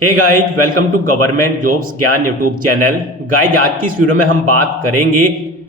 Hey guys, welcome to government jobs Gyan YouTube channel. Guys, आज की इस वीडियो में हम बात करेंगे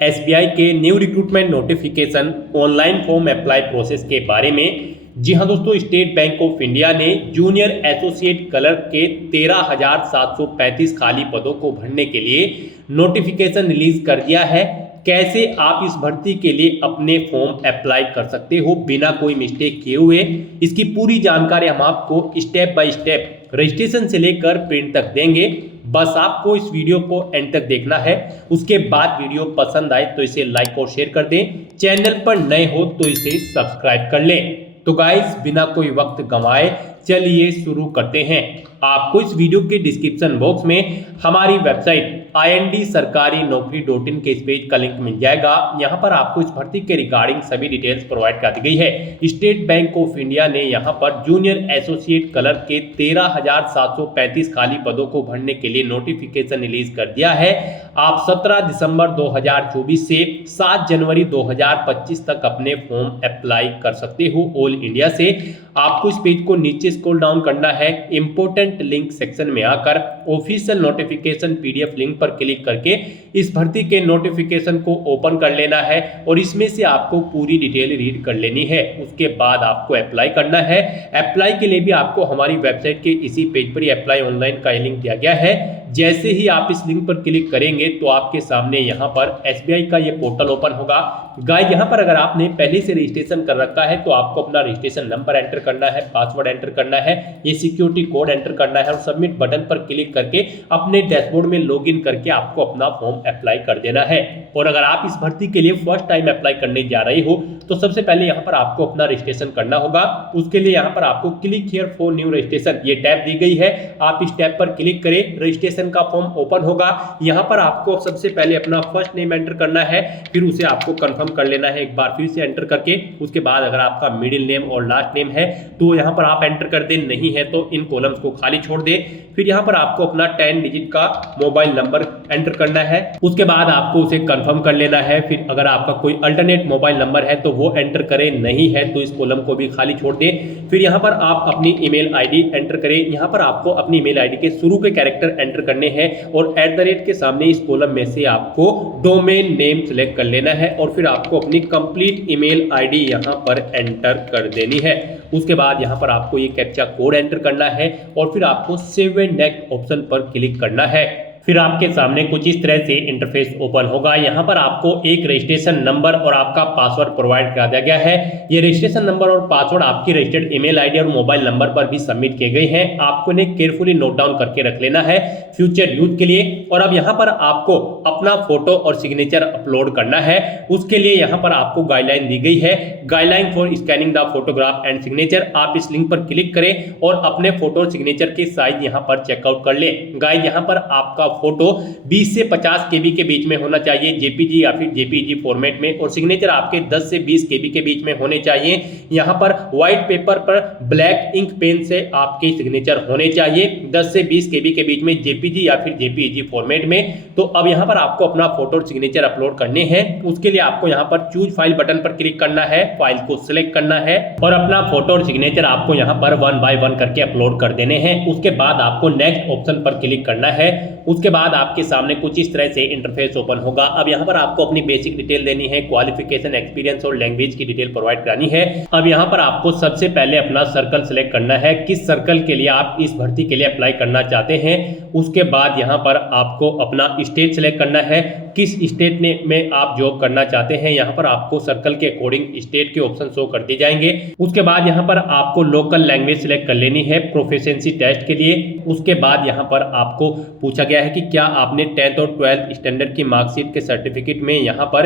एसबीआई के new recruitment notification online form apply process के बारे में। जी हाँ दोस्तों, स्टेट बैंक ऑफ इंडिया ने जूनियर एसोसिएट क्लर्क के 13,735 खाली पदों को भरने के लिए नोटिफिकेशन रिलीज कर दिया है। कैसे आप इस भर्ती के लिए अपने फॉर्म अप्लाई कर सकते हो बिना कोई मिस्टेक किए हुए, इसकी पूरी जानकारी हम आपको स्टेप बाय स्टेप रजिस्ट्रेशन से लेकर प्रिंट तक देंगे। बस आपको इस वीडियो को एंड तक देखना है। उसके बाद वीडियो पसंद आए तो इसे लाइक और शेयर कर दें। चैनल पर नए हो तो इसे सब्सक्राइब कर लें। तो गाइस, बिना कोई वक्त गंवाए चलिए शुरू करते हैं। आपको इस वीडियो के डिस्क्रिप्शन बॉक्स में हमारी वेबसाइट ind-sarkari-naukri.in के इस पेज का लिंक मिल जाएगा। यहाँ पर आपको इस भर्ती के रिगार्डिंग सभी डिटेल्स प्रोवाइड कर दी गई है। स्टेट बैंक ऑफ इंडिया ने यहाँ पर जूनियर एसोसिएट क्लर्क के 13,735 खाली पदों को भरने के लिए नोटिफिकेशन रिलीज कर दिया है। आप 17 दिसंबर 2024 से 7 जनवरी 2025 तक अपने फॉर्म अप्लाई कर सकते हो ऑल इंडिया से। आपको इस पेज को नीचे स्क्रॉल डाउन करना है। इंपोर्टेंट लिंक सेक्शन में आकर ऑफिशियल नोटिफिकेशन पीडीएफ लिंक पर क्लिक करके इस भर्ती के नोटिफिकेशन को ओपन कर लेना है और इसमें से आपको पूरी डिटेल रीड कर लेनी है। उसके बाद आपको अप्लाई करना है। अप्लाई के लिए भी आपको हमारी वेबसाइट के इसी पेज पर ही अप्लाई ऑनलाइन का लिंक दिया गया है। जैसे ही आप इस लिंक पर क्लिक करेंगे तो आपके सामने यहाँ पर एसबीआई का ये पोर्टल ओपन होगा। गाइस, यहाँ पर अगर आपने पहले से रजिस्ट्रेशन कर रखा है तो आपको अपना रजिस्ट्रेशन नंबर एंटर करना है, पासवर्ड एंटर करना है, ये सिक्योरिटी कोड एंटर करना है और सबमिट बटन पर क्लिक करके अपने डैशबोर्ड में लॉगिन करके आपको अपना फॉर्म अप्लाई कर देना है। और अगर आप इस भर्ती के लिए फर्स्ट टाइम अप्लाई करने जा रहे हो तो सबसे पहले यहाँ पर आपको अपना रजिस्ट्रेशन करना होगा। उसके लिए यहाँ पर आपको click here for new registration ये टैब दी गई है। आप इस टैब पर क्लिक करें, रजिस्ट्रेशन का फॉर्म ओपन होगा। यहाँ पर आपको सबसे पहले अपना फर्स्ट नेम एंटर करना है, फिर उसे आपको कंफर्म कर लेना है एक बार फिर से एंटर करके। उसके बाद अगर आपका मिडिल नेम और लास्ट नेम है तो यहाँ पर आप एंटर कर दें, नहीं है तो इन कॉलम्स को खाली छोड़ दें। फिर यहाँ पर आपको अपना 10 डिजिट का मोबाइल नंबर एंटर करना है। उसके बाद आपको उसे कंफर्म कर लेना है। फिर अगर आपका कोई अल्टरनेट मोबाइल नंबर है तो वो एंटर करें, नहीं है तो इस कॉलम को भी खाली छोड़ दें। फिर यहाँ पर आप अपनी ईमेल आईडी एंटर करें। यहाँ पर आपको अपनी ईमेल आईडी के शुरू के कैरेक्टर एंटर करने हैं और @ के सामने इस कॉलम में से आपको डोमेन नेम सेलेक्ट कर लेना है और फिर आपको अपनी कंप्लीट ईमेल आईडी यहाँ पर एंटर कर देनी है। उसके बाद यहाँ पर आपको ये कैप्चा कोड एंटर करना है और फिर आपको सेव एंड नेक्स्ट ऑप्शन पर क्लिक करना है। फिर आपके सामने कुछ इस तरह से इंटरफेस ओपन होगा। यहाँ पर आपको एक रजिस्ट्रेशन नंबर और आपका पासवर्ड प्रोवाइड करा दिया गया है। ये रजिस्ट्रेशन नंबर और पासवर्ड आपकी रजिस्टर्ड ईमेल आईडी और मोबाइल नंबर पर भी सबमिट किए गए हैं। आपको इन्हें केयरफुली नोट डाउन करके रख लेना है फ्यूचर यूज के लिए। और अब यहाँ पर आपको अपना फोटो और सिग्नेचर अपलोड करना है। उसके लिए यहाँ पर आपको गाइडलाइन दी गई है, guideline for scanning the photograph and signature. आप इस लिंक पर क्लिक करें और अपने फोटो और सिग्नेचर के साइज यहाँ पर चेकआउट कर ले। गाइस, यहाँ पर आपका फोटो 20 से 50 केबी के बीच में होना चाहिए, जेपीजी या फिर जेपीईजी फॉर्मेट में, और सिग्नेचर आपके 10 से 20 केबी के बीच में होने चाहिए। यहाँ पर व्हाइट पेपर पर ब्लैक इंक पेन से आपके सिग्नेचर होने चाहिए 10 से 20 केबी के बीच में, जेपीजी या फिर जेपीईजी फॉर्मेट में। तो अब यहाँ पर आपको अपना फोटो और सिग्नेचर अपलोड करने हैं। उसके लिए आपको यहाँ पर चूज फाइल बटन पर क्लिक करना है, फाइल को सिलेक्ट करना है और अपना फोटो और सिग्नेचर आपको यहाँ पर 1 बाय 1 करके अपलोड कर देने हैं। उसके बाद आपको नेक्स्ट ऑप्शन पर क्लिक करना है। उसके बाद आपके सामने कुछ इस तरह से इंटरफेस ओपन होगा। अब यहाँ पर आपको अपनी बेसिक डिटेल देनी है, क्वालिफिकेशन, एक्सपीरियंस और लैंग्वेज की डिटेल प्रोवाइड करानी है। अब यहाँ पर आपको सबसे पहले अपना सर्कल सेलेक्ट करना है, किस सर्कल के लिए आप इस भर्ती के लिए अप्लाई करना चाहते हैं। उसके बाद यहाँ पर आपको अपना स्टेट सेलेक्ट करना है, किस स्टेट में आप जॉब करना चाहते हैं। यहाँ पर आपको सर्कल के अकॉर्डिंग स्टेट के ऑप्शन शो कर दिए जाएंगे। उसके बाद यहाँ पर आपको लोकल लैंग्वेज सेलेक्ट कर लेनी है प्रोफिशिएंसी टेस्ट के लिए। उसके बाद यहाँ पर आपको पूछा गया है कि क्या आपने 10th और 12th स्टैंडर्ड की मार्कशीट के सर्टिफिकेट में यहाँ पर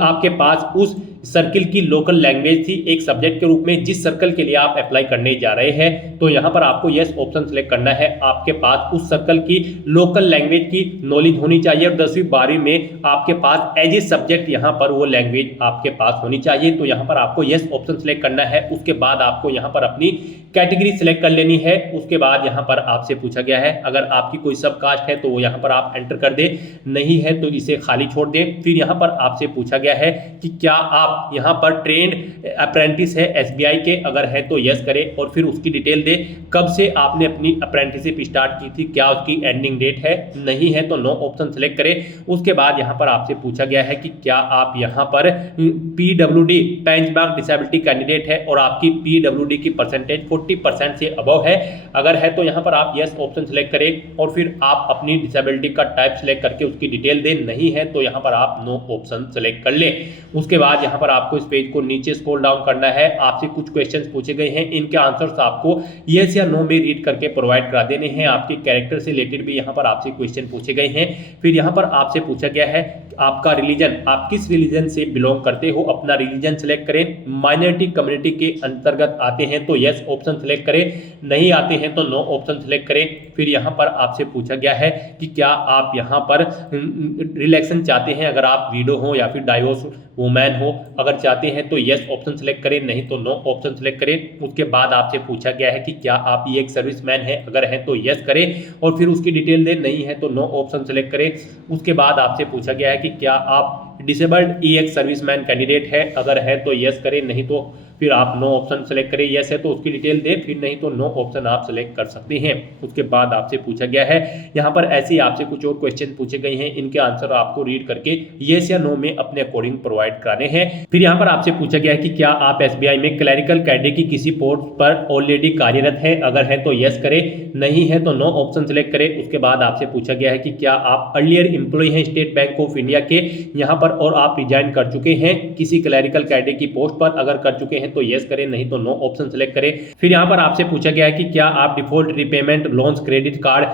आपके पास उस सर्किल की लोकल लैंग्वेज थी एक सब्जेक्ट के रूप में जिस सर्कल के लिए आप अप्लाई करने जा रहे हैं। तो यहाँ पर आपको यस ऑप्शन सेलेक्ट करना है। आपके पास उस सर्कल की लोकल लैंग्वेज की नॉलेज होनी चाहिए और 10वीं 12वीं में आपके पास एज ए सब्जेक्ट यहाँ पर वो लैंग्वेज आपके पास होनी चाहिए। तो यहाँ पर आपको यस ऑप्शन सेलेक्ट करना है। उसके बाद आपको यहाँ पर अपनी कैटेगरी सिलेक्ट कर लेनी है। उसके बाद यहाँ पर आपसे पूछा गया है अगर आपकी कोई सब कास्ट है तो वो यहाँ पर आप एंटर कर दें, नहीं है तो इसे खाली छोड़ दें। फिर यहाँ पर आपसे पूछा गया है कि क्या आप आप यहाँ पर ट्रेंड अप्रेंटिस है एसबीआई के, अगर है तो यस करें और फिर उसकी डिटेल दे, कब से आपने अपनी अप्रेंटिसशिप स्टार्ट की थी, क्या उसकी एंडिंग डेट है, नहीं है तो नो ऑप्शन सेलेक्ट करें। उसके बाद यहाँ पर आपसे पूछा गया है कि क्या आप यहाँ पर PWD bench mark disability candidate है और आपकी पीडब्ल्यूडी की परसेंटेज 40% से अबव है, अगर है तो यहाँ पर आप यस ऑप्शन सेलेक्ट करें और फिर आप अपनी डिसेबिलिटी का टाइप सेलेक्ट करके उसकी डिटेल दें, नहीं है तो यहाँ पर आप नो ऑप्शन सेलेक्ट कर लें। उसके बाद यहाँ पर आपको इस पेज को नीचे स्क्रॉल डाउन करना है, आपसे कुछ क्वेश्चंस पूछे गए हैं, इनके आंसर्स आपको यस या नो में रीड करके प्रोवाइड करा देने हैं। आपके कैरेक्टर से रिलेटेड भी यहाँ पर आपसे क्वेश्चन पूछे गए हैं। फिर यहाँ पर आपसे पूछा गया है आपका रिलीजन, आप किस रिलीजन से बिलोंग करते हो, अपना रिलीजन सेलेक्ट करें। माइनॉरिटी कम्युनिटी के अंतर्गत आते हैं तो यस ऑप्शन सेलेक्ट करें, नहीं आते हैं तो नो ऑप्शन सेलेक्ट करें। फिर यहाँ पर आपसे पूछा गया है कि क्या आप यहाँ पर रिलेक्शन चाहते हैं, अगर आप विडो हो या फिर डाइवोर्स वुमेन हो, अगर चाहते हैं तो यस ऑप्शन सेलेक्ट करें, नहीं तो नो ऑप्शन सेलेक्ट करें। उसके बाद आपसे पूछा गया है कि क्या आप ये एक सर्विसमैन है, अगर है तो यस करें और फिर उसकी डिटेल दें, नहीं है तो नो ऑप्शन सेलेक्ट करें। उसके बाद आपसे पूछा गया है कि क्या आप डिसेबल्ड ईएक्स सर्विसमैन कैंडिडेट है, अगर है तो यस करें, नहीं तो फिर आप नो ऑप्शन सेलेक्ट करें, यस है तो उसकी डिटेल दें, फिर नहीं तो नो ऑप्शन आप सेलेक्ट कर सकते हैं। उसके बाद आपसे पूछा गया है यहाँ पर ऐसे ही आपसे कुछ और क्वेश्चन पूछे गए हैं, इनके आंसर आपको रीड करके यस या नो में अपने अकॉर्डिंग प्रोवाइड कराने हैं। फिर यहाँ पर आपसे पूछा गया है कि क्या आप एसबीआई में क्लरिकल कैडर की किसी पोस्ट पर ऑलरेडी कार्यरत है, अगर है तो यस करें, नहीं है तो नो ऑप्शन सेलेक्ट करें। उसके बाद आपसे पूछा गया है कि क्या आप अर्लियर एम्प्लॉय हैं स्टेट बैंक ऑफ इंडिया के यहाँ पर और आप रिजाइन कर चुके हैं किसी क्लरिकल कैडर की पोस्ट पर, अगर कर चुके हैं तो यस करें, नहीं तो नो ऑप्शन सेलेक्ट करें। फिर यहाँ पर आपसे पूछा गया है कि क्या आप default repayment loans credit card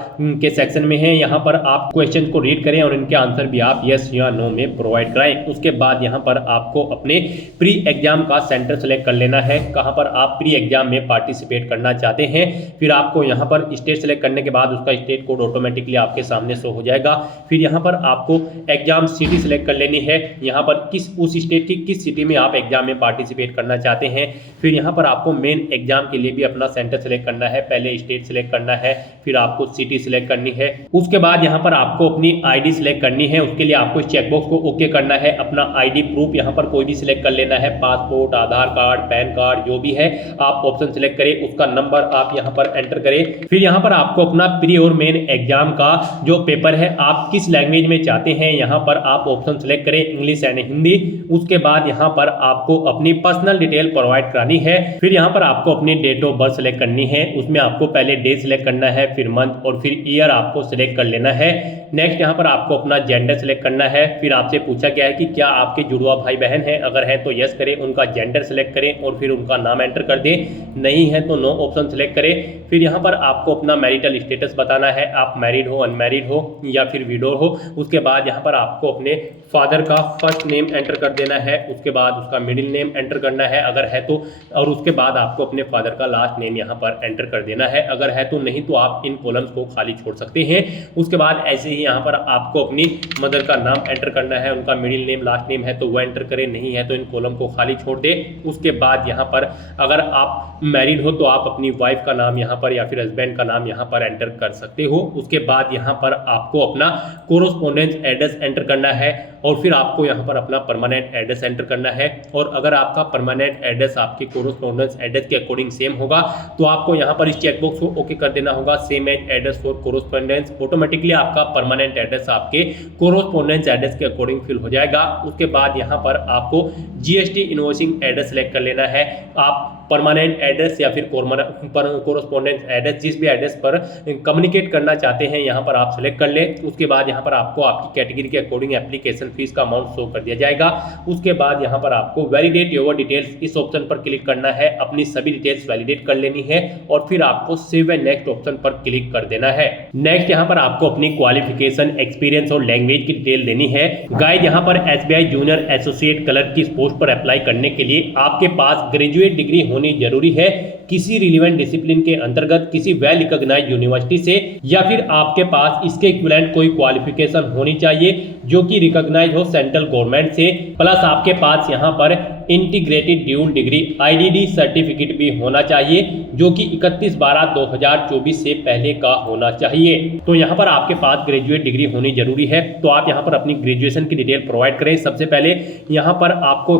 के सेक्शन में हैं, यहाँ पर आप क्वेश्चन को रीड करें और इनके आंसर भी आप यस या नो में प्रोवाइड कराएं। उसके बाद यहाँ पर आपको अपने प्री एग्जाम का सेंटर सेलेक्ट कर लेना है, कहाँ पर आप प्री एग्जाम में पार्टिसिपेट करना चाहते हैं। फिर आपको यहाँ पर स्टेट सेलेक्ट करने के बाद उसका स्टेट कोड ऑटोमेटिकली आपके सामने शो हो जाएगा। फिर यहाँ पर आपको एग्जाम सिटी सेलेक्ट कर लेनी है, यहाँ पर उस स्टेट की किस सिटी में आप एग्जाम में पार्टिसिपेट करना चाहते हैं। फिर यहाँ पर आपको मेन एग्जाम के लिए भी अपना सेंटर सेलेक्ट करना है, पहले स्टेट सेलेक्ट करना है, फिर आपको सिटी सेलेक्ट करनी है। उसके बाद यहाँ पर आपको अपनी आईडी सेलेक्ट करनी है, उसके लिए आपको इस चेकबॉक्स को ओके करना है। अपना आईडी प्रूफ यहाँ पर कोई भी सिलेक्ट कर लेना है, पासपोर्ट, आधार कार्ड, पैन कार्ड, जो भी है आप ऑप्शन सेलेक्ट करें, उसका नंबर आप यहाँ पर एंटर करें। फिर यहाँ पर आपको अपना प्री और मेन एग्जाम का जो पेपर है आप किस लैंग्वेज में चाहते हैं, यहाँ पर आप ऑप्शन सेलेक्ट करें, इंग्लिश एंड हिंदी। उसके बाद यहाँ पर आपको अपनी पर्सनल डिटेल प्रोवाइड करानी है। फिर यहाँ पर आपको अपनी डेट ऑफ बर्थ सेलेक्ट करनी है, उसमें आपको पहले डे सेलेक्ट करना है, फिर मंथ और फिर ईयर आपको सेलेक्ट कर लेना है। नेक्स्ट यहाँ पर आपको अपना जेंडर सेलेक्ट करना है। फिर आपसे पूछा गया है कि क्या आपके जुड़वा भाई बहन हैं, अगर है तो यस करें, उनका जेंडर सेलेक्ट करें और फिर उनका नाम एंटर कर दें, नहीं है तो नो ऑप्शन सेलेक्ट करें। फिर यहाँ पर आपको अपना मैरिटल स्टेटस बताना है, आप मैरिड हो, अनमैरिड हो या फिर विडो हो। उसके बाद यहाँ पर आपको अपने फादर का फर्स्ट नेम एंटर कर देना है, उसके बाद उसका मिडिल नेम एंटर करना है अगर है तो, और उसके बाद आपको अपने फादर का लास्ट नेम यहाँ पर एंटर कर देना है, अगर है तो, नहीं तो आप इन कॉलम्स को खाली छोड़ सकते हैं। उसके बाद ऐसे ही यहाँ पर आपको अपनी मदर का नाम एंटर करना है, उनका मिडिल नेम लास्ट नेम है तो वो एंटर करें, नहीं है तो इन कॉलम को खाली छोड़ दें। उसके बाद यहाँ पर अगर आप मैरिड हो तो आप अपनी वाइफ का नाम यहाँ पर या फिर हस्बैंड का नाम यहाँ पर एंटर कर सकते हो। उसके बाद यहाँ पर आपको अपना कोरोस्पोंडेंस एड्रेस एंटर करना है और फिर आपको यहाँ पर अपना परमानेंट एड्रेस एंटर करना है। और अगर आपका परमानेंट एड्रेस आपके कोरोस्पोंडेंस एड्रेस के अकॉर्डिंग सेम होगा तो आपको यहाँ पर इस चेकबॉक्स को ओके कर देना होगा, same as address for correspondence. Automatically आपका परमानेंट एड्रेस आपके कोरोस्पोंडेंस एड्रेस के अकॉर्डिंग फिल हो जाएगा। उसके बाद यहाँ पर आपको जीएसटी इनवॉइसिंग एड्रेस सेलेक्ट कर लेना है। आप परमानेंट एड्रेस या फिर कोरोस्पोंडेंस एड्रेस, जिस भी एड्रेस पर कम्युनिकेट करना चाहते हैं यहाँ पर आप सेलेक्ट कर लें। उसके बाद यहाँ पर आपको आपकी कैटेगरी के अकॉर्डिंग एप्लीकेशन फीस का अमाउंट शो कर दिया जाएगा। उसके बाद यहाँ पर आपको वैलिडेट योर डिटेल्स, इस ऑप्शन पर क्लिक करना है, अपनी सभी डिटेल्स वैलिडेट कर लेनी है और फिर आपको सेव एंड नेक्स्ट ऑप्शन पर क्लिक कर देना है। नेक्स्ट यहाँ पर आपको अपनी क्वालिफिकेशन, एक्सपीरियंस और लैंग्वेज की डिटेल देनी है। गाइस, यहाँ पर एसबीआई जूनियर एसोसिएट क्लर्क की पोस्ट पर अप्लाई करने के लिए आपके पास ग्रेजुएट डिग्री होनी जरूरी है, किसी रिलेवेंट डिसिप्लिन के अंतर्गत किसी वेल रिकॉग्नाइज्ड यूनिवर्सिटी से, या फिर आपके पास इसके इक्विवेलेंट कोई क्वालिफिकेशन होनी चाहिए जो कि रिकॉग्नाइज हो सेंट्रल गवर्नमेंट से, प्लस आपके पास यहाँ पर integrated dual degree IDD certificate भी होना चाहिए, जो कि 31/12/2024 से पहले का होना चाहिए। तो यहाँ पर आपके पास ग्रेजुएट डिग्री होनी जरूरी है। तो आप यहाँ पर अपनी ग्रेजुएशन की डिटेल प्रोवाइड करें। सबसे पहले यहाँ पर आपको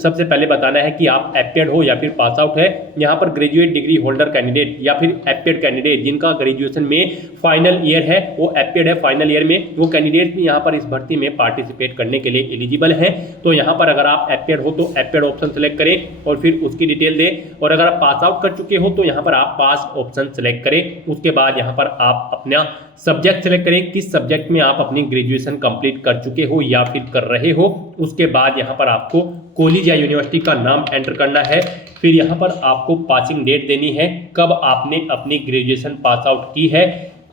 सबसे पहले बताना है कि आप एपेड हो या फिर पास आउट है। यहाँ पर ग्रेजुएट डिग्री होल्डर कैंडिडेट या फिर एपेड कैंडिडेट जिनका ग्रेजुएशन में फाइनल ईयर है, वो एपेड है फाइनल ईयर में, वो कैंडिडेट भी यहाँ पर इस भर्ती में पार्टिसिपेट करने के लिए एलिजिबल है। तो यहाँ पर अगर आप एपेड हो तो एपेड ऑप्शन सेलेक्ट करें और फिर उसकी डिटेल दें, और अगर आप पास आउट कर चुके हो तो यहाँ पर आप पास ऑप्शन सेलेक्ट करें। उसके बाद यहाँ पर आप अपना सब्जेक्ट सेलेक्ट करें, किस सब्जेक्ट में आप अपनी ग्रेजुएशन कंप्लीट कर चुके हो या फिर कर रहे हो। उसके बाद यहाँ पर आपको कॉलेज या यूनिवर्सिटी का नाम एंटर करना है। फिर यहाँ पर आपको पासिंग डेट देनी है, कब आपने अपनी ग्रेजुएशन पास आउट की है।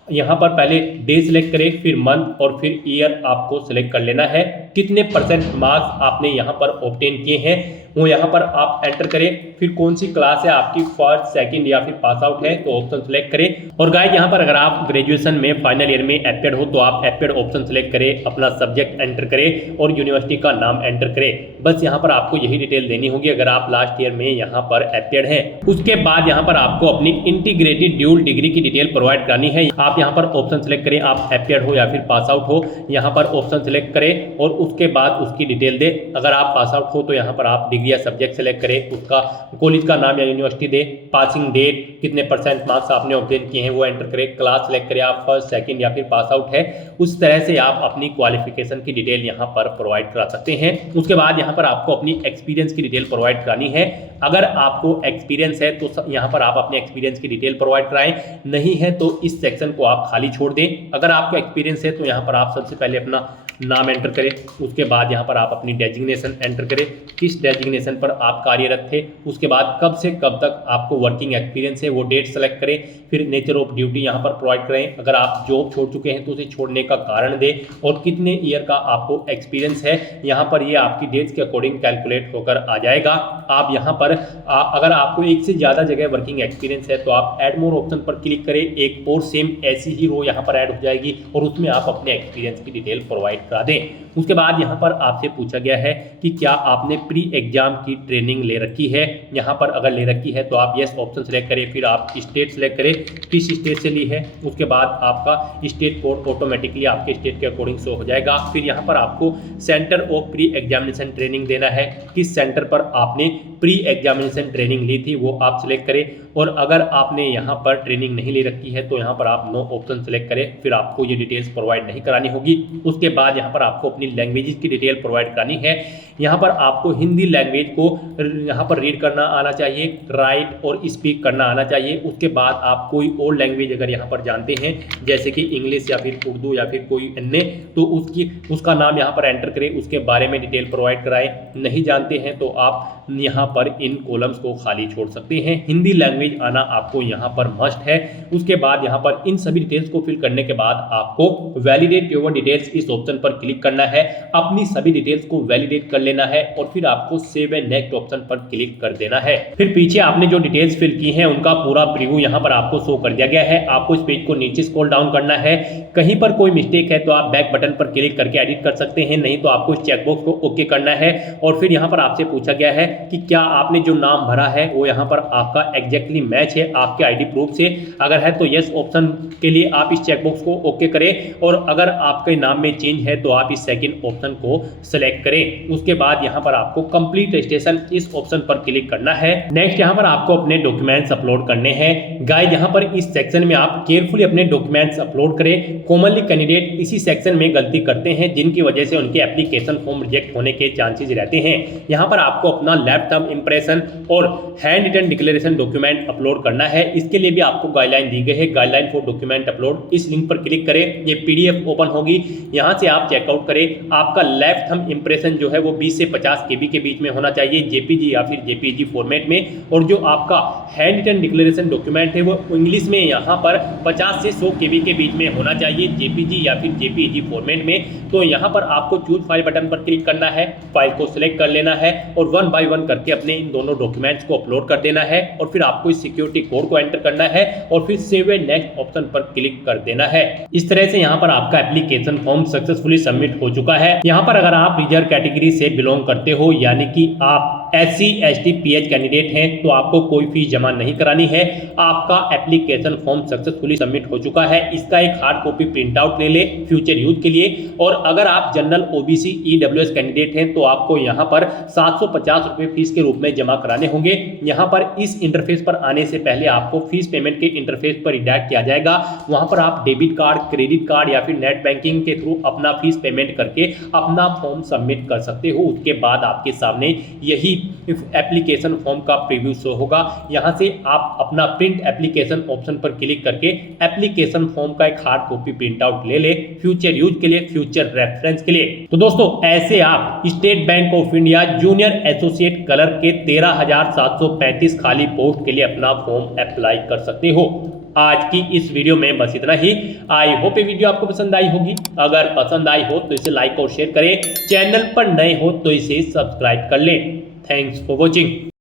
यहाँ पर पहले डे सिलेक्ट करें, फिर मंथ और फिर ईयर आपको सिलेक्ट कर लेना है। कितने परसेंट मार्क्स आपने यहाँ पर ऑब्टेन किए हैं वो यहाँ पर आप एंटर करें। फिर कौन सी क्लास है आपकी, फर्स्ट सेकंड या फिर पास आउट है, तो ऑप्शन सेलेक्ट करें। और गाइस यहाँ पर अगर आप ग्रेजुएशन में फाइनल ईयर में एपेड हो तो आप एपेड ऑप्शन सेलेक्ट करें, अपना सब्जेक्ट एंटर करें और यूनिवर्सिटी का नाम एंटर करें। बस यहाँ पर आपको यही डिटेल देनी होगी अगर आप लास्ट ईयर में यहाँ पर एपेड हैं। उसके बाद यहाँ पर आपको अपनी इंटीग्रेटेड ड्यूल डिग्री की डिटेल प्रोवाइड करनी है। आप यहाँ पर ऑप्शन सेलेक्ट करें, आप एपेड हो या फिर पास आउट हो, यहाँ पर ऑप्शन सेलेक्ट करें और उसके बाद उसकी डिटेल दे। अगर आप पास आउट हो तो यहाँ पर आप डिग्री या सब्जेक्ट सेलेक्ट करें, उसका कॉलेज का नाम या यूनिवर्सिटी दे, पासिंग डेट, कितने परसेंट मार्क्स आपने ऑब्टेन किए हैं वो एंटर करें, क्लास सेलेक्ट करें, आप फर्स्ट सेकंड या फिर पास आउट है। उस तरह से आप अपनी क्वालिफिकेशन की डिटेल यहाँ पर प्रोवाइड करा सकते हैं। उसके बाद यहाँ पर आपको अपनी एक्सपीरियंस की डिटेल प्रोवाइड करानी है। अगर आपको एक्सपीरियंस है तो यहाँ पर आप अपने एक्सपीरियंस की डिटेल प्रोवाइड कराएं, नहीं है तो इस सेक्शन को आप खाली छोड़ दें। अगर आपको एक्सपीरियंस है तो यहाँ पर आप सबसे पहले अपना नाम एंटर करें। उसके बाद यहाँ पर आप अपनी डेजिग्नेशन एंटर करें, किस डेजिग्नेशन पर आप कार्यरत थे। उसके बाद कब से कब तक आपको वर्किंग एक्सपीरियंस है वो डेट सेलेक्ट करें। फिर नेचर ऑफ ड्यूटी यहाँ पर प्रोवाइड करें। अगर आप जॉब छोड़ चुके हैं तो उसे छोड़ने का कारण दें और कितने ईयर का आपको एक्सपीरियंस है। यहाँ पर ये आपकी डेट्स के अकॉर्डिंग कैलकुलेट होकर आ जाएगा। आप यहाँ पर अगर आपको एक से ज़्यादा जगह वर्किंग एक्सपीरियंस है तो आप ऐड मोर ऑप्शन पर क्लिक करें, एक और सेम ऐसी ही रो यहाँ पर ऐड हो जाएगी और उसमें आप अपने एक्सपीरियंस की डिटेल प्रोवाइड करा दें। उसके बाद यहाँ पर आपसे पूछा गया है कि क्या आपने प्री एग्जाम की ट्रेनिंग ले रखी है। यहाँ पर अगर ले रखी है तो आप यस ऑप्शन सेलेक्ट करें, फिर आप स्टेट सेलेक्ट करें, किस स्टेट से ली है। उसके बाद आपका स्टेट कोड ऑटोमेटिकली आपके स्टेट के अकॉर्डिंग शो हो जाएगा। फिर यहाँ पर आपको centre of pre examination training देना है, किस सेंटर पर आपने प्री एग्जामिनेशन ट्रेनिंग ली थी वो आप सिलेक्ट करें। और अगर आपने यहाँ पर ट्रेनिंग नहीं ले रखी है तो यहाँ पर आप नो ऑप्शन सेलेक्ट करें, फिर आपको ये डिटेल्स प्रोवाइड नहीं करानी होगी। उसके बाद यहाँ पर आपको अपनी लैंग्वेजेस की डिटेल प्रोवाइड करानी है। यहाँ पर आपको हिंदी लैंग्वेज को यहाँ पर रीड करना आना चाहिए, राइट और स्पीक करना आना चाहिए। उसके बाद आप कोई और लैंग्वेज अगर यहाँ पर जानते हैं जैसे कि इंग्लिश या फिर उर्दू या फिर कोई अन्य, तो उसका नाम यहाँ पर एंटर करें, उसके बारे में डिटेल प्रोवाइड कराएं। नहीं जानते हैं तो आप यहाँ पर इन कॉलम्स को खाली छोड़ सकते हैं। हिंदी लैंग्वेज आना आपको यहाँ पर मस्ट है। उसके बाद यहाँ पर इन सभी डिटेल्स को फिल करने के बाद आपको वैलिडेट योर डिटेल्स इस ऑप्शन पर क्लिक करना है, अपनी सभी डिटेल्स को वैलिडेट कर लेना है और फिर आपको सेव एंड नेक्स्ट ऑप्शन पर क्लिक कर देना है। फिर पीछे आपने जो डिटेल्स फिल की हैं उनका पूरा प्रीव्यू यहाँ पर आपको शो कर दिया गया है। आपको इस पेज को नीचे स्क्रॉल डाउन करना है, कहीं पर कोई मिस्टेक है तो आप बैक बटन पर क्लिक करके एडिट कर सकते हैं, नहीं तो आपको इस चेकबॉक्स को ओके करना है। और फिर यहाँ पर आपसे पूछा गया है कि क्या आपने जो नाम भरा है वो यहाँ पर आपका एग्जैक्टली मैच है आपके आईडी प्रूफ से। अगर है तो यस ऑप्शन के लिए आप इस चेकबॉक्स को ओके करें, और अगर आपके नाम में चेंज है तो आप इस सेकंड ऑप्शन को सिलेक्ट करें। उसके बाद यहाँ पर आपको कंप्लीट रजिस्ट्रेशन इस ऑप्शन पर क्लिक करना है। नेक्स्ट यहाँ पर आपको अपने डॉक्यूमेंट्स अपलोड करने हैं। गाइस यहाँ पर इस सेक्शन में आप केयरफुली अपने डॉक्यूमेंट्स अपलोड करें। कॉमनली कैंडिडेट इसी सेक्शन में गलती करते हैं जिनकी वजह से उनके एप्लीकेशन फॉर्म रिजेक्ट होने के चांसेस रहते हैं। यहाँ पर आपको अपना लैब थंब इंप्रेशन और hand written declaration document upload करना है। इसके लिए भी आपको गाइडलाइन दी गई है, गाइडलाइन फॉर डॉक्यूमेंट अपलोड। इस लिंक पर क्लिक करें, ये पीडीएफ ओपन होगी, यहाँ से आप चेकआउट करें। आपका लैब थंब इंप्रेशन जो है वो 20 से 50 KB के बीच में होना चाहिए, जेपीजी या फिर जेपीजी फॉर्मेट में। और जो आपका हैंड रिटन डिक्लेरेशन डॉक्यूमेंट है वो इंग्लिश में यहाँ पर 50 से 100 KB के बीच में होना चाहिए, जेपीजी या फिर जेपीजी फॉर्मेट में। तो यहाँ पर आपको चूज फाइल बटन पर क्लिक करना है, फाइल को सिलेक्ट कर लेना है और 1 बाय 1 करके अपने इन दोनों डॉक्यूमेंट्स को अपलोड कर देना है। और फिर आपको इस सिक्योरिटी कोड को एंटर करना है और फिर सेव एंड नेक्स्ट ऑप्शन पर क्लिक कर देना है। इस तरह से यहाँ पर आपका एप्लीकेशन फॉर्म सक्सेसफुली सबमिट हो चुका है। यहाँ पर अगर आप रिजर्व कैटेगरी से बिलोंग करते हो, यानी कि आप SC ST PH कैंडिडेट हैं तो आपको कोई फीस जमा नहीं करानी है। आपका एप्लीकेशन फॉर्म सक्सेसफुली सबमिट हो चुका है। इसका एक हार्ड कॉपी प्रिंट आउट ले ले फ्यूचर यूज के लिए। और अगर आप जनरल OBC EWS कैंडिडेट हैं तो आपको यहाँ पर 750 रुपये फीस के रूप में जमा कराने होंगे। यहाँ पर इस इंटरफेस पर आने से पहले आपको फीस पेमेंट के इंटरफेस पर रिडायरेक्ट किया जाएगा। वहाँ पर आप डेबिट कार्ड, क्रेडिट कार्ड या फिर नेट बैंकिंग के थ्रू अपना फीस पेमेंट करके अपना फॉर्म सबमिट कर सकते हो। उसके बाद आपके सामने यही एप्लीकेशन फॉर्म का प्रीव्यू शो होगा। यहाँ से आप अपना प्रिंट एप्लीकेशन ऑप्शन पर क्लिक करके एप्लीकेशन फॉर्म का एक हार्ड कॉपी प्रिंट आउट ले ले फ्यूचर यूज के लिए, फ्यूचर रेफरेंस के लिए। तो दोस्तों ऐसे आप state bank of India junior associate colour के 13,735 खाली पोस्ट के लिए अपना फॉर्म अप्लाई कर सकते हो। आज की इस वीडियो में बस इतना ही। आई होप ये वीडियो आपको पसंद आई होगी। अगर पसंद आई हो तो इसे लाइक और शेयर करें। चैनल पर नए हो तो इसे सब्सक्राइब कर लें। Thanks for watching.